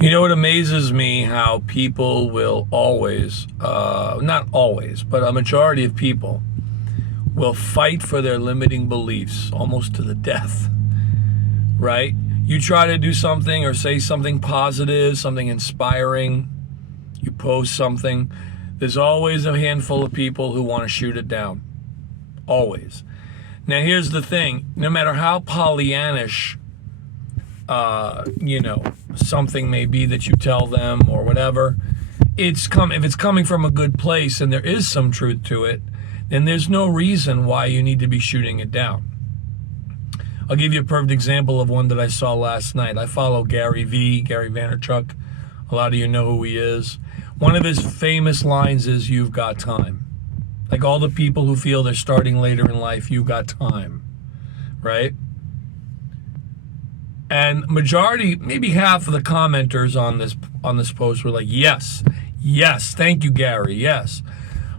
You know, it amazes me how people will always, not always, but a majority of people will fight for their limiting beliefs almost to the death, right? You try to do something or say something positive, something inspiring, you post something, there's always a handful of people who want to shoot it down. Always. Now, here's the thing. No matter how Pollyannish something may be that you tell them or whatever, if it's coming from a good place and there is some truth to it, then there's no reason why you need to be shooting it down. I'll give you a perfect example of one that I saw last night. I follow Gary Vaynerchuk. A lot of you know who he is. One of his famous lines is, "You've got time." Like all the people who feel they're starting later in life, you've got time, right? And majority, maybe half of the commenters on this post were like, yes, thank you, Gary, yes.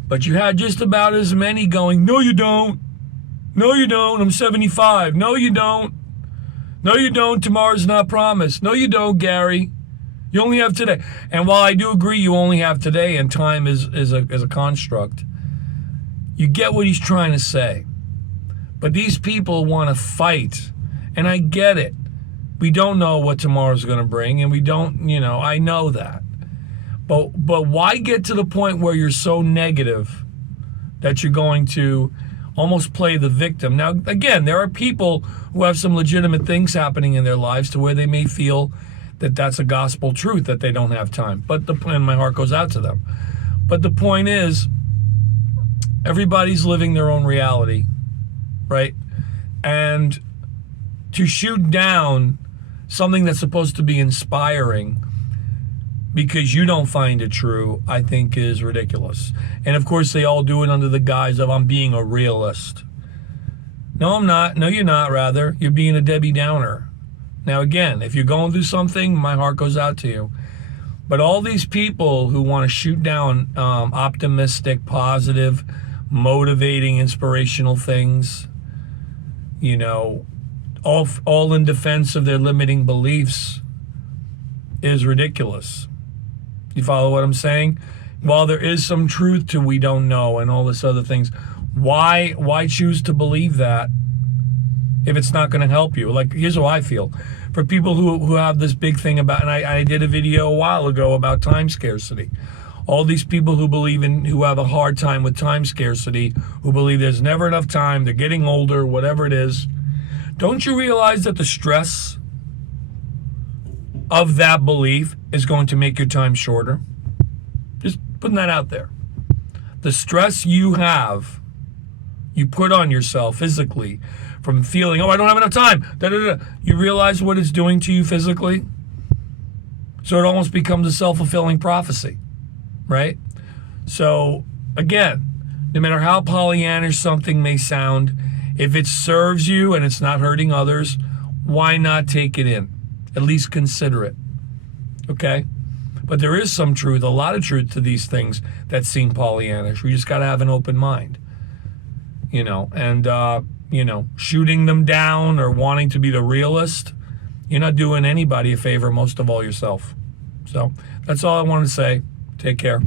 But you had just about as many going, no, you don't. No, you don't. I'm 75. No, you don't. No, you don't. Tomorrow's not promised. No, you don't, Gary. You only have today. And while I do agree you only have today and time is a construct, you get what he's trying to say. But these people want to fight. And I get it. We don't know what tomorrow's going to bring, and we don't, I know that. But why get to the point where you're so negative that you're going to almost play the victim? Now, again, there are people who have some legitimate things happening in their lives to where they may feel that that's a gospel truth, that they don't have time. And my heart goes out to them. But the point is, everybody's living their own reality, right? And to shoot down something that's supposed to be inspiring because you don't find it true, I think is ridiculous. And of course, they all do it under the guise of, I'm being a realist. No, I'm not. No, you're not, rather. You're being a Debbie Downer. Now, again, if you're going through something, my heart goes out to you. But all these people who want to shoot down optimistic, positive, motivating, inspirational things, all in defense of their limiting beliefs, is ridiculous. You follow what I'm saying? While there is some truth to we don't know and all this other things, why choose to believe that if it's not going to help you? Like, here's how I feel. For people who have this big thing about, and I did a video a while ago about time scarcity. All these people who have a hard time with time scarcity, who believe there's never enough time, they're getting older, whatever it is. Don't you realize that the stress of that belief is going to make your time shorter? Just putting that out there. The stress you put on yourself physically from feeling, I don't have enough time. You realize what it's doing to you physically? So it almost becomes a self-fulfilling prophecy, right? So, again, no matter how Pollyannish something may sound, if it serves you and it's not hurting others, why not take it in? At least consider it, okay? But there is some truth, a lot of truth to these things that seem Pollyannish. We just got to have an open mind, shooting them down or wanting to be the realist, you're not doing anybody a favor, most of all yourself. So that's all I want to say. Take care.